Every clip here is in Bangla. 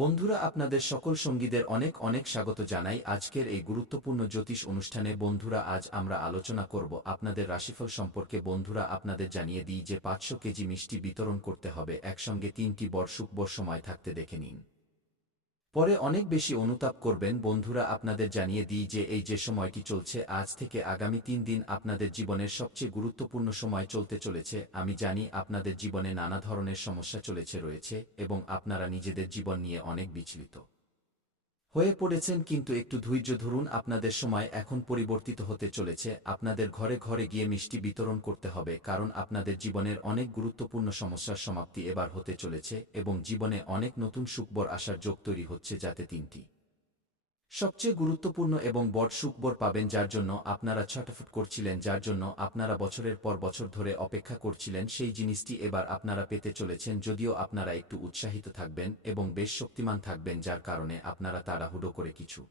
বন্ধুরা, আপনাদের সকল সঙ্গীদের অনেক অনেক স্বাগত জানাই আজকের এই গুরুত্বপূর্ণ জ্যোতিষ অনুষ্ঠানে। বন্ধুরা, আজ আমরা আলোচনা করব আপনাদের রাশিফল সম্পর্কে। বন্ধুরা, আপনাদের জানিয়ে দিই যে 500 কেজি মিষ্টি বিতরণ করতে হবে একসঙ্গে 3টি বর শুভ সময় থাকতে দেখে নিন। পরে অনেক বেশি অনুতাপ করবেন। বন্ধুরা, আপনাদের জানিয়ে দিই যে এই যে সময়টি চলছে আজ থেকে আগামী 3 দিন আপনাদের জীবনের সবচেয়ে গুরুত্বপূর্ণ সময় চলতে চলেছে। আমি জানি আপনাদের জীবনে নানা ধরনের সমস্যা রয়েছে এবং আপনারা নিজেদের জীবন নিয়ে অনেক বিচলিত হয়ে পড়েছেন, কিন্তু একটু ধৈর্য ধরুন। আপনাদের সময় এখন পরিবর্তিত হতে চলেছে। আপনাদের ঘরে ঘরে গিয়ে মিষ্টি বিতরণ করতে হবে, কারণ আপনাদের জীবনের অনেক গুরুত্বপূর্ণ সমস্যার সমাপ্তি এবার হতে চলেছে এবং জীবনে অনেক নতুন সুখবর আসার যোগ তৈরি হচ্ছে, যাতে 3টি সবচেয়ে গুরুত্বপূর্ণ এবং বড় সুখবর পাবেন, যার জন্য আপনারা ছটফট করছিলেন, যার জন্য আপনারা বছরের পর বছর ধরে অপেক্ষা করছিলেন। সেই জিনিসটি এবার আপনারা পেতে চলেছেন। যদিও আপনারা একটু উৎসাহিত থাকবেন এবং বেশ শক্তিমান থাকবেন, যার কারণে আপনারা তাড়াহুড়ো করে কিছু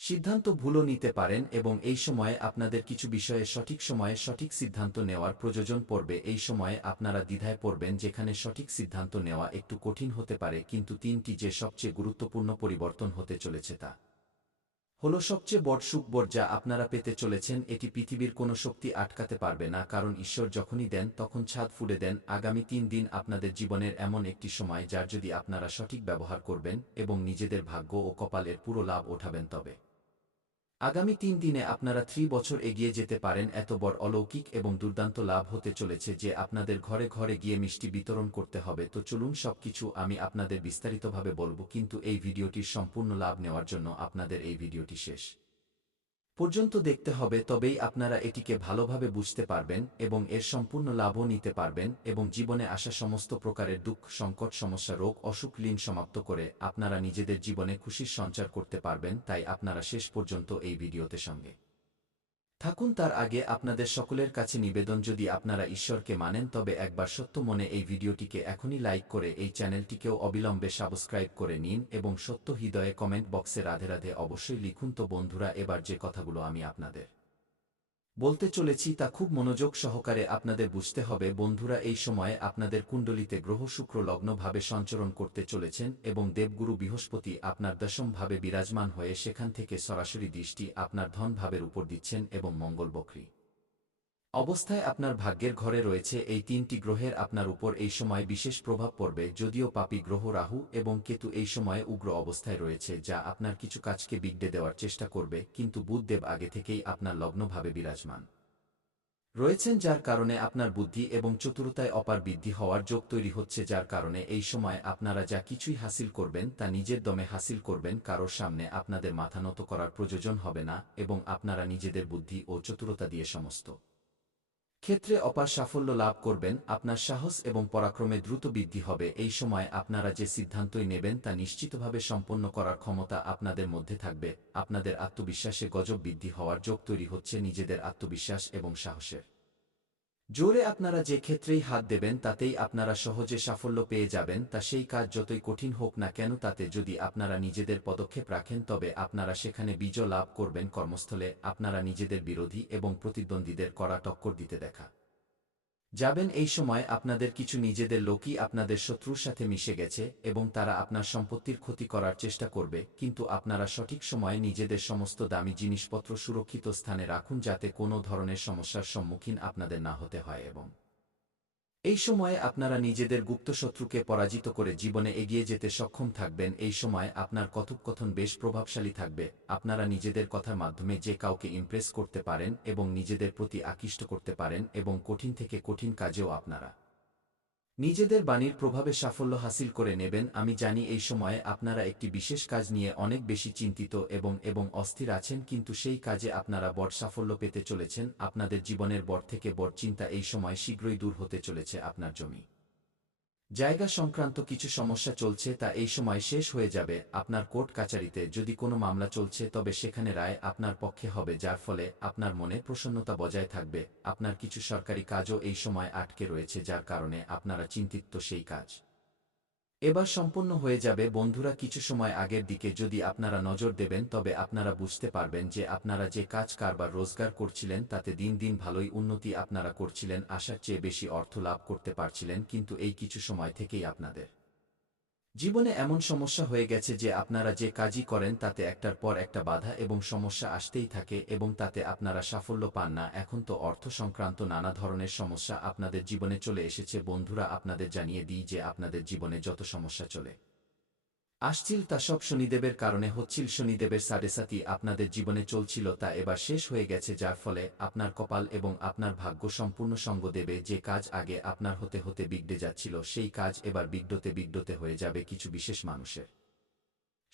সিদ্ধান্ত ভুলও নিতে পারেন এবং এই সময়ে আপনাদের কিছু বিষয়ে সঠিক সময়ে সঠিক সিদ্ধান্ত নেওয়ার প্রয়োজন পড়বে। এই সময়ে আপনারা দ্বিধায় পড়বেন, যেখানে সঠিক সিদ্ধান্ত নেওয়া একটু কঠিন হতে পারে, কিন্তু 3টি যে সবচেয়ে গুরুত্বপূর্ণ পরিবর্তন হতে চলেছে তা হলো সবচেয়ে বড় সুখবর যা আপনারা পেতে চলেছেন। এটি পৃথিবীর কোনো শক্তি আটকাতে পারবে না, কারণ ঈশ্বর যখনই দেন তখন ছাদ ফুঁড়ে দেন। আগামী 3 দিন আপনাদের জীবনের এমন একটি সময়, যার যদি আপনারা সঠিক ব্যবহার করবেন এবং নিজেদের ভাগ্য ও কপালের পুরো লাভ ওঠাবেন, তবে আগামী 3 দিনে আপনারা 3 বছর এগিয়ে যেতে পারেন। এত বড় অলৌকিক এবং দুর্দান্ত লাভ হতে চলেছে যে আপনাদের ঘরে ঘরে গিয়ে মিষ্টি বিতরণ করতে হবে। তো চলুন, সবকিছু আমি আপনাদের বিস্তারিতভাবে বলবো, কিন্তু এই ভিডিওটির সম্পূর্ণ লাভ নেওয়ার জন্য আপনাদের এই ভিডিওটি শেষ পর্যন্ত দেখতে হবে, তবেই আপনারা এটিকে ভালোভাবে বুঝতে পারবেন এবং এর সম্পূর্ণ লাভও নিতে পারবেন এবং জীবনে আসা সমস্ত প্রকারের দুঃখ, সংকট, সমস্যা, রোগ, অসুখ, লীন সমাপ্ত করে আপনারা নিজেদের জীবনে খুশির সঞ্চার করতে পারবেন। তাই আপনারা শেষ পর্যন্ত এই ভিডিওতে সঙ্গে থাকুন। তার আগে আপনাদের সকলের কাছে নিবেদন, যদি আপনারা ঈশ্বরকে মানেন তবে একবার সত্য মনে এই ভিডিওটিকে এখনই লাইক করে এই চ্যানেলটিকেও অবিলম্বে সাবস্ক্রাইব করে নিন এবং সত্য হৃদয়ে কমেন্ট বক্সে রাধে রাধে অবশ্যই লিখুন। তো বন্ধুরা, এবার যে কথাগুলো আমি আপনাদের বলতে চলেছি তা খুব মনোযোগ সহকারে আপনাদের বুঝতে হবে। বন্ধুরা, এই সময়ে আপনাদের কুণ্ডলিতে গ্রহ শুক্র লগ্নভাবে সঞ্চরণ করতে চলেছেন এবং দেবগুরু বৃহস্পতি আপনার দশম ভাবে বিরাজমান হয়ে সেখান থেকে সরাসরি দৃষ্টি আপনার ধন ভাবের উপর দিচ্ছেন এবং মঙ্গল বক্রী অবস্থায় আপনার ভাগ্যের ঘরে রয়েছে। এই 3টি গ্রহের আপনার উপর এই সময় বিশেষ প্রভাব পড়বে। যদিও পাপী গ্রহ রাহু এবং কেতু এই সময়ে উগ্র অবস্থায় রয়েছে, যা আপনার কিছু কাজকে বিগড়ে দেওয়ার চেষ্টা করবে, কিন্তু বুধদেব আগে থেকেই আপনার লগ্নভাবে বিরাজমান রয়েছেন, যার কারণে আপনার বুদ্ধি এবং চতুরতায় অপার বৃদ্ধি হওয়ার যোগ তৈরি হচ্ছে, যার কারণে এই সময় আপনারা যা কিছুই হাসিল করবেন তা নিজের দমে হাসিল করবেন। কারোর সামনে আপনাদের মাথা নত করার প্রয়োজন হবে না এবং আপনারা নিজেদের বুদ্ধি ও চতুরতা দিয়ে সমস্ত ক্ষেত্রে অপার সাফল্য লাভ করবেন। আপনার সাহস এবং পরাক্রমে দ্রুত বৃদ্ধি হবে। এই সময় আপনারা যে সিদ্ধান্তই নেবেন তা নিশ্চিতভাবে সম্পন্ন করার ক্ষমতা আপনাদের মধ্যে থাকবে। আপনাদের আত্মবিশ্বাসে গজব বৃদ্ধি হওয়ার যোগ তৈরি হচ্ছে। নিজেদের আত্মবিশ্বাস এবং সাহসের জোরে আপনারা যে ক্ষেত্রেই হাত দেবেন তাতেই আপনারা সহজে সাফল্য পেয়ে যাবেন। তা সেই কাজ যতই কঠিন হোক না কেন, তাতে যদি আপনারা নিজেদের পদক্ষেপ রাখেন তবে আপনারা সেখানে বিজয় লাভ করবেন। কর্মস্থলে আপনারা নিজেদের বিরোধী এবং প্রতিদ্বন্দ্বীদের কড়া টক্কর দিতে দেখা যাবেন। এই সময় আপনাদের কিছু নিজেদের লোকই আপনাদের শত্রুর সাথে মিশে গেছে এবং তারা আপনার সম্পত্তির ক্ষতি করার চেষ্টা করবে, কিন্তু আপনারা সঠিক সময়ে নিজেদের সমস্ত দামি জিনিসপত্র সুরক্ষিত স্থানে রাখুন, যাতে কোনো ধরনের সমস্যার সম্মুখীন আপনাদের না হতে হয় এবং এই সময়ে আপনারা নিজেদের গুপ্ত শত্রুকে পরাজিত করে জীবনে এগিয়ে যেতে সক্ষম থাকবেন। এই সময় আপনার কথোপকথন বেশ প্রভাবশালী থাকবে। আপনারা নিজেদের কথার মাধ্যমে যে কাউকে ইমপ্রেস করতে পারেন এবং নিজেদের প্রতি আকৃষ্ট করতে পারেন এবং কঠিন থেকে কঠিন কাজেও আপনারা নিজেদের বাণীর প্রভাবে সাফল্য হাসিল করে নেবেন। আমি জানি এই সময়ে আপনারা একটি বিশেষ কাজ নিয়ে অনেক বেশি চিন্তিত এবং অস্থির আছেন, কিন্তু সেই কাজে আপনারা বড় সাফল্য পেতে চলেছেন। আপনাদের জীবনের বড় থেকে বড় চিন্তা এই সময় শীঘ্রই দূর হতে চলেছে। আপনার জমি জায়গা সংক্রান্ত কিছু সমস্যা চলছে, তা এই সময় শেষ হয়ে যাবে। আপনার কোর্ট কাচারিতে যদি কোনো মামলা চলছে তবে সেখানে রায় আপনার পক্ষে হবে, যার ফলে আপনার মনে প্রসন্নতা বজায় থাকবে। আপনার কিছু সরকারি কাজও এই সময় আটকে রয়েছে, যার কারণে আপনারা চিন্তিত। সেই কাজ এবার সম্পন্ন হয়ে যাবে। বন্ধুরা, কিছু সময় আগের দিকে যদি আপনারা নজর দেবেন তবে আপনারা বুঝতে পারবেন যে আপনারা যে কাজ কারবার রোজগার করছিলেন তাতে দিন দিন ভালোই উন্নতি আপনারা করছিলেন, আশার চেয়ে বেশি অর্থ লাভ করতে পারছিলেন, কিন্তু এই কিছু সময় থেকেই আপনাদের জীবনে এমন সমস্যা হয়ে গেছে যে আপনারা যে কাজই করেন তাতে একটার পর একটা বাধা এবং সমস্যা আসতেই থাকে এবং তাতে আপনারা সাফল্য পান না। এখন তো অর্থ সংক্রান্ত নানা ধরনের সমস্যা আপনাদের জীবনে চলে এসেছে। বন্ধুরা, আপনাদের জানিয়ে দিই যে আপনাদের জীবনে যত সমস্যা চলে আসছিল তা সব শনিদেবের কারণে হচ্ছিল। শনিদেবের সাড়েসাতি আপনাদের জীবনে চলছিল তা এবার শেষ হয়ে গেছে, যার ফলে আপনার কপাল এবং আপনার ভাগ্য সম্পূর্ণ সঙ্গ দেবে। যে কাজ আগে আপনার হতে হতে বিগড়ে যাচ্ছিল সেই কাজ এবার বিগড়তে বিগড়তে হয়ে যাবে কিছু বিশেষ মানুষের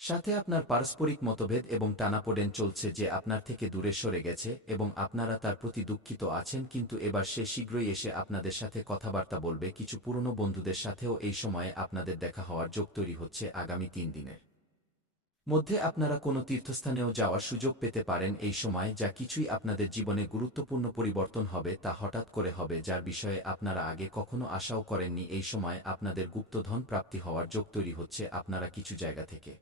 সাথে। আপনার পারস্পরিক মতভেদ এবং টানাপোড়েন চলছে যে আপনার থেকে দূরে সরে গেছে এবং আপনারা তার প্রতি দুঃখিত আছেন, কিন্তু এবার সে শীঘ্রই এসে আপনাদের সাথে কথাবার্তা বলবে। কিছু পুরনো বন্ধুদের সাথেও এই সময়ে আপনাদের দেখা হওয়ার যোগ তৈরি হচ্ছে। আগামী 3 দিনের মধ্যে আপনারা কোনো তীর্থস্থানেও যাওয়ার সুযোগ পেতে পারেন এই সময়। যা কিছুই আপনাদের জীবনে গুরুত্বপূর্ণ পরিবর্তন হবে তা হঠাৎ করে হবে, যার বিষয়ে আপনারা আগে কখনো আশাও করেননি। এই সময় আপনাদের গুপ্তধন প্রাপ্তি হওয়ার যোগ তৈরি হচ্ছে। আপনারা কিছু জায়গা থেকে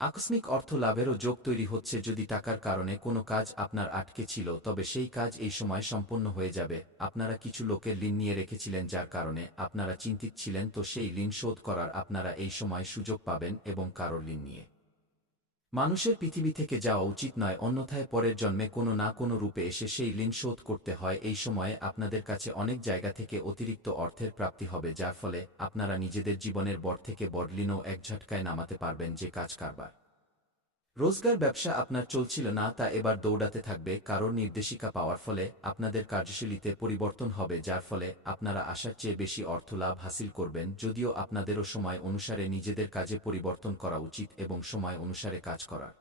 আকস্মিক অর্থ লাভেরও যোগ তৈরি হচ্ছে। যদি টাকার কারণে কোনো কাজ আপনার আটকে ছিল তবে সেই কাজ এই সময় সম্পন্ন হয়ে যাবে। আপনারা কিছু লোকের ঋণ নিয়ে রেখেছিলেন যার কারণে আপনারা চিন্তিত ছিলেন, তো সেই ঋণ শোধ করার আপনারা এই সময় সুযোগ পাবেন এবং কারোর ঋণ নিয়ে মানুষের পৃথিবী থেকে যাওয়া উচিত নয়, অন্যথায় পরের জন্মে কোনো না কোনো রূপে এসে সেই ঋণ শোধ করতে হয়। এই সময়ে আপনাদের কাছে অনেক জায়গা থেকে অতিরিক্ত অর্থের প্রাপ্তি হবে, যার ফলে আপনারা নিজেদের জীবনের বড় থেকে বড় ঋণও এক ঝটকায় নামাতে পারবেন। যে কাজ কারবার রোজগার ব্যবসা আপনার চলছিল না তা এবার দৌড়াতে থাকবে। কারোর নির্দেশিকা পাওয়ার ফলে আপনাদের কার্যশৈলীতে পরিবর্তন হবে, যার ফলে আপনারা আশার চেয়ে বেশি অর্থ লাভ হাসিল করবেন। যদিও আপনাদেরও সময় অনুসারে নিজেদের কাজে পরিবর্তন করা উচিত এবং সময় অনুসারে কাজ করার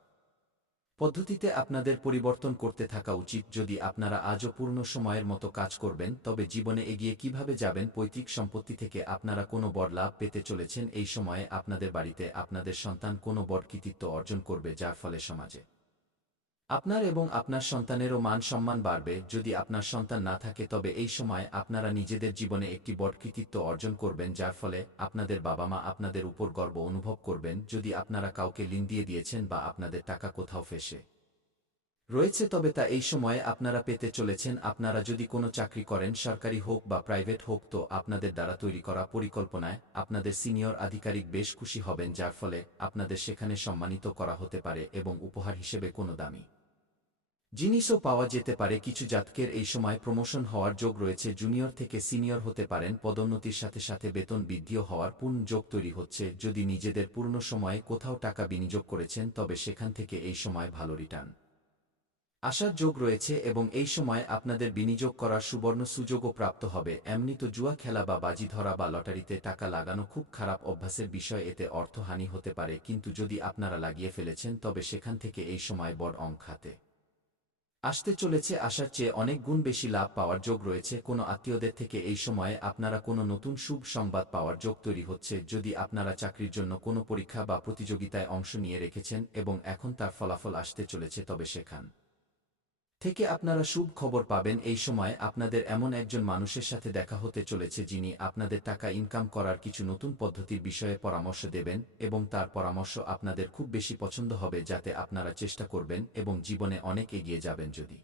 পদ্ধতিতে আপনাদের পরিবর্তন করতে থাকা উচিত। যদি আপনারা আজও পূর্ণ সময়ের মতো কাজ করবেন তবে জীবনে এগিয়ে কিভাবে যাবেন। পৈতৃক সম্পত্তি থেকে আপনারা কোনো বড় লাভ পেতে চলেছেন। এই সময়ে আপনাদের বাড়িতে আপনাদের সন্তান কোনো বড় কৃতিত্ব অর্জন করবে, যার ফলে সমাজে আপনার এবং আপনার সন্তানেরও মান সম্মান বাড়বে। যদি আপনার সন্তান না থাকে তবে এই সময় আপনারা নিজেদের জীবনে একটি বড় কৃতিত্ব অর্জন করবেন, যার ফলে আপনাদের বাবা মা আপনাদের উপর গর্ব অনুভব করবেন। যদি আপনারা কাউকে ঋণ দিয়ে দিয়েছেন বা আপনাদের টাকা কোথাও ফেঁসে রয়েছে তবে তা এই সময়ে আপনারা পেতে চলেছেন। আপনারা যদি কোনো চাকরি করেন, সরকারি হোক বা প্রাইভেট হোক, তো আপনাদের দ্বারা তৈরি করা পরিকল্পনায় আপনাদের সিনিয়র আধিকারিক বেশ খুশি হবেন, যার ফলে আপনাদের সেখানে সম্মানিত করা হতে পারে এবং উপহার হিসেবে কোনো দামি জিনিসও পাওয়া যেতে পারে। কিছু জাতকের এই সময় প্রমোশন হওয়ার যোগ রয়েছে, জুনিয়র থেকে সিনিয়র হতে পারেন। পদোন্নতির সাথে সাথে বেতন বৃদ্ধিও হওয়ার পূর্ণ যোগ তৈরি হচ্ছে। যদি নিজেদের পূর্ণ সময়ে কোথাও টাকা বিনিয়োগ করেছেন তবে সেখান থেকে এই সময় ভালো রিটার্ন আসার যোগ রয়েছে এবং এই সময় আপনাদের বিনিয়োগ করার সুবর্ণ সুযোগও প্রাপ্ত হবে। এমনি তো জুয়া খেলা বা বাজি ধরা বা লটারিতে টাকা লাগানো খুব খারাপ অভ্যাসের বিষয়, এতে অর্থহানি হতে পারে, কিন্তু যদি আপনারা লাগিয়ে ফেলেছেন তবে সেখান থেকে এই সময় বড় অঙ্ক হাতে আসতে চলেছে। আসার চেয়ে অনেক গুণ বেশি লাভ পাওয়ার যোগ রয়েছে। কোনো আত্মীয়দের থেকে এই সময়ে আপনারা কোনো নতুন শুভ সংবাদ পাওয়ার যোগ তৈরি হচ্ছে। যদি আপনারা চাকরির জন্য কোনো পরীক্ষা বা প্রতিযোগিতায় অংশ নিয়ে রেখেছেন এবং এখন তার ফলাফল আসতে চলেছে তবে সেখান থেকে আপনারা শুভ খবর পাবেন। এই সময় আপনাদের এমন একজন মানুষের সাথে দেখা হতে চলেছে যিনি আপনাদের টাকা ইনকাম করার কিছু নতুন পদ্ধতির বিষয়ে পরামর্শ দেবেন এবং তার পরামর্শ আপনাদের খুব বেশি পছন্দ হবে, যাতে আপনারা চেষ্টা করবেন এবং জীবনে অনেক এগিয়ে যাবেন। যদি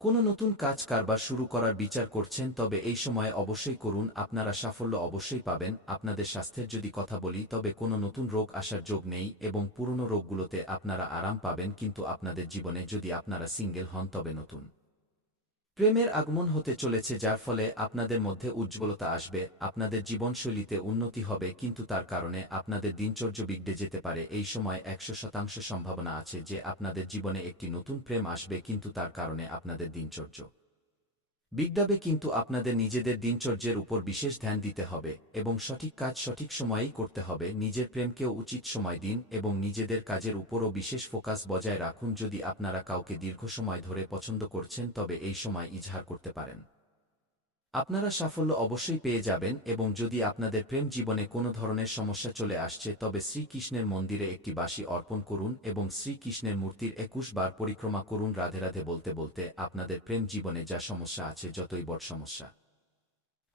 কোনো নতুন কাজ কারবার শুরু করার বিচার করছেন তবে এই সময় অবশ্যই করুন, আপনারা সাফল্য অবশ্যই পাবেন। আপনাদের স্বাস্থ্যের যদি কথা বলি তবে কোনো নতুন রোগ আসার যোগ নেই এবং পুরনো রোগগুলোতে আপনারা আরাম পাবেন। কিন্তু আপনাদের জীবনে যদি আপনারা সিঙ্গেল হন তবে নতুন প্রেমের আগমন হতে চলেছে, যার ফলে আপনাদের মধ্যে উজ্জ্বলতা আসবে। আপনাদের জীবনশৈলীতে উন্নতি হবে, কিন্তু তার কারণে আপনাদের দিনচর্য বিগড়ে যেতে পারে। এই সময় 100% সম্ভাবনা আছে যে আপনাদের জীবনে একটি নতুন প্রেম আসবে, কিন্তু তার কারণে আপনাদের দিনচর্য বিগড়াবে। কিন্তু আপনাদের নিজেদের দিনচর্যের উপর বিশেষ ধ্যান দিতে হবে এবং সঠিক কাজ সঠিক সময়েই করতে হবে। নিজের প্রেমকেও উচিত সময় দিন এবং নিজেদের কাজের উপরও বিশেষ ফোকাস বজায় রাখুন। যদি আপনারা কাউকে দীর্ঘ সময় ধরে পছন্দ করছেন তবে এই সময় ইজহার করতে পারেন। আপনারা সাফল্য অবশ্যই পেয়ে যাবেন এবং যদি আপনাদের প্রেম জীবনে কোনো ধরনের সমস্যা চলে আসছে তবে শ্রীকৃষ্ণের মন্দিরে একটি বাঁশি অর্পণ করুন এবং শ্রীকৃষ্ণের মূর্তির 21 বার পরিক্রমা করুন রাধে রাধে বলতে বলতে। আপনাদের প্রেম জীবনে যা সমস্যা আছে, যতই বড় সমস্যা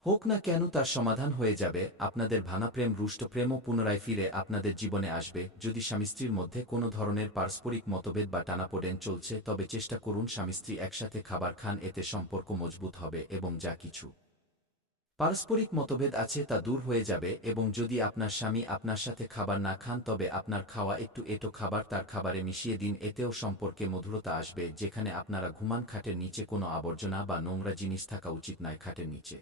হোক না কেন, তার সমাধান হয়ে যাবে। আপনাদের ভাঙা প্রেম, রুষ্ট প্রেমও পুনরায় ফিরে আপনাদের জীবনে আসবে। যদি স্বামী স্ত্রীর মধ্যে কোনো ধরনের পারস্পরিক মতভেদ বা টানাপোড়েন চলছে তবে চেষ্টা করুন স্বামী স্ত্রী একসাথে খাবার খান, এতে সম্পর্ক মজবুত হবে এবং যা কিছু পারস্পরিক মতভেদ আছে তা দূর হয়ে যাবে এবং যদি আপনার স্বামী আপনার সাথে খাবার না খান তবে আপনার খাওয়া একটু এঁটো খাবার তার খাবারে মিশিয়ে দিন, এতেও সম্পর্কে মধুরতা আসবে। যেখানে আপনারা ঘুমান খাটের নিচে কোনো আবর্জনা বা নোংরা জিনিস থাকা উচিত নয় খাটের নিচে।